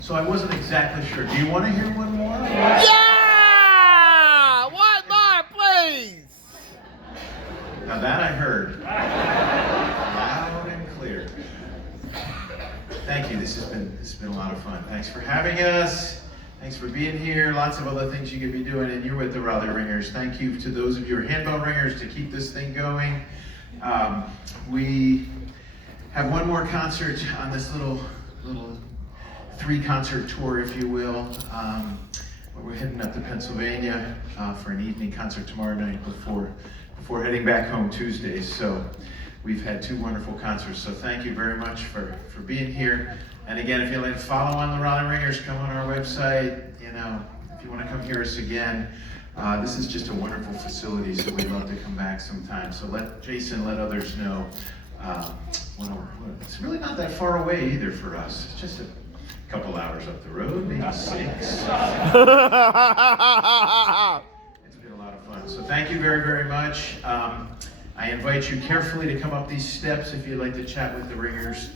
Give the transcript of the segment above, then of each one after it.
So I wasn't exactly sure. Do you want to hear one more? Yeah! One more, please! Now that I heard. Loud and clear. Thank you. This has been a lot of fun. Thanks for having us. Thanks for being here. Lots of other things you could be doing, and you're with the Raleigh Ringers. Thank you to those of you who are handbell ringers to keep this thing going. We have one more concert on this little 3-concert tour, if you will. Where we're heading up to Pennsylvania for an evening concert tomorrow night before heading back home Tuesday. So we've had 2 wonderful concerts. So thank you very much for being here. And again, if you'd like to follow on the Raleigh Ringers, come on our website. You know, if you want to come hear us again, this is just a wonderful facility, so we'd love to come back sometime. So let Jason, let others know. It's really not that far away either for us. It's just a couple hours up the road, maybe 6. It's been a lot of fun. So thank you very, very much. I invite you carefully to come up these steps if you'd like to chat with the Ringers.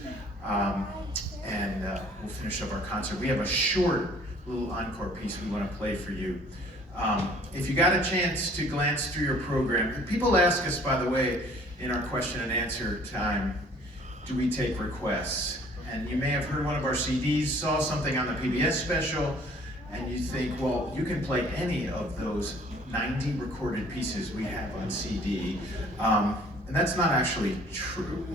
And we'll finish up our concert. We have a short little encore piece we want to play for you. If you got a chance to glance through your program, people ask us, by the way, in our question and answer time, do we take requests? And you may have heard one of our CDs, saw something on the PBS special, and you think, well, you can play any of those 90 recorded pieces we have on CD. And that's not actually true.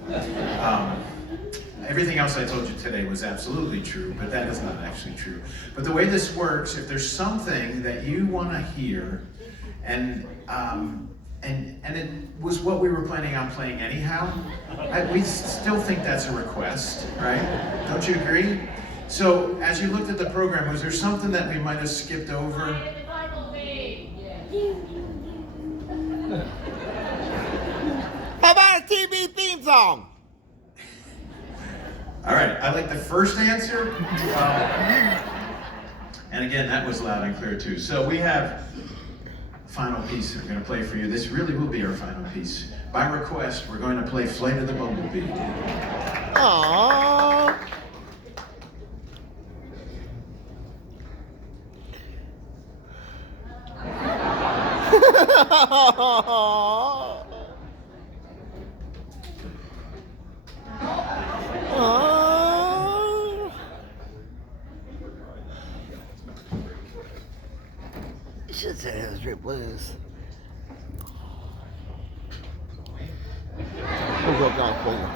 Everything else I told you today was absolutely true, but that is not actually true. But the way this works, if there's something that you want to hear, and it was what we were planning on playing anyhow, we still think that's a request, right? Don't you agree? So as you looked at the program, was there something that we might have skipped over? How about a TV theme song? All right, I like the first answer. And again, that was loud and clear too. So we have a final piece we're going to play for you. This really will be our final piece. By request, we're going to play Flight of the Bumblebee. Aww. You should say it was straight blues. We'll go down for you.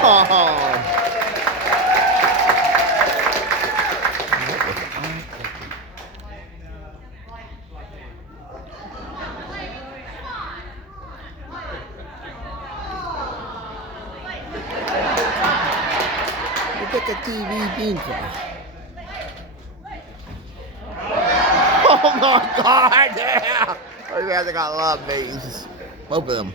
Oh. Look at the TV theme song. Oh my God, yeah! Oh, you guys got a lot of bass. Both of them.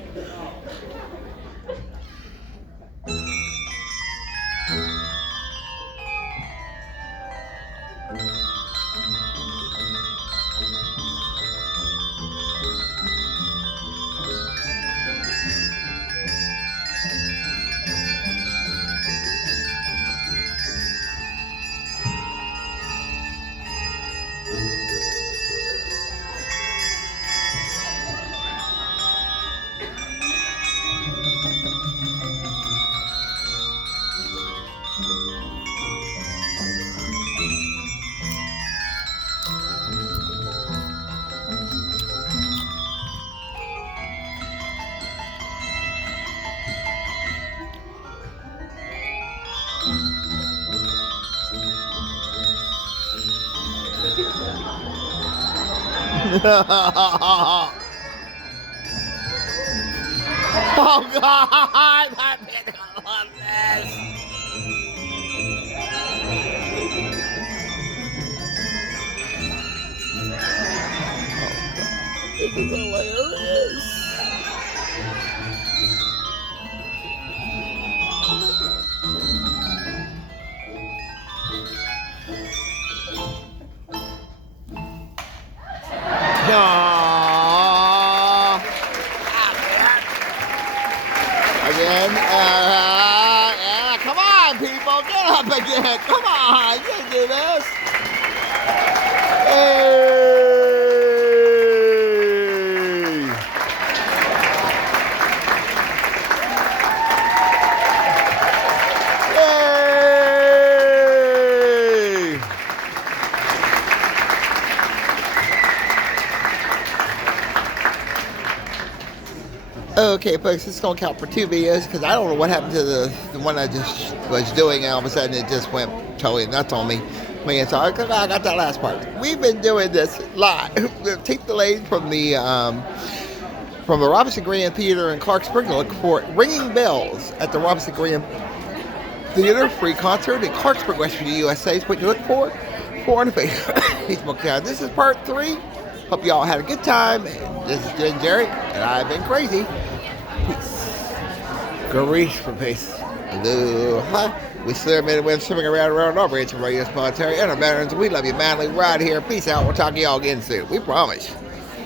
Oh God, I bet I love this. This is hilarious. Again, yeah, come on, people. Get up again. Come on. You can do this. Hey. Yay. Okay, folks, this is going to count for 2 videos because I don't know what happened to the one I just was doing, and all of a sudden it just went totally nuts on me. So I got that last part. We've been doing this live. Take the ladies from the Robinson Grand Theater in Clarksburg and look for Ringing Bells at the Robinson Grand Theater, free concert in Clarksburg, West Virginia, USA is what you look for on the Facebook channel. This is part 3. Hope you all had a good time. This is Jen Jerry, and I've been crazy. Peace. Garish for peace. Aloha. We still men and women swimming around our bridge from our U.S. military and our veterans. We love you madly right here. Peace out. We'll talk to y'all again soon. We promise.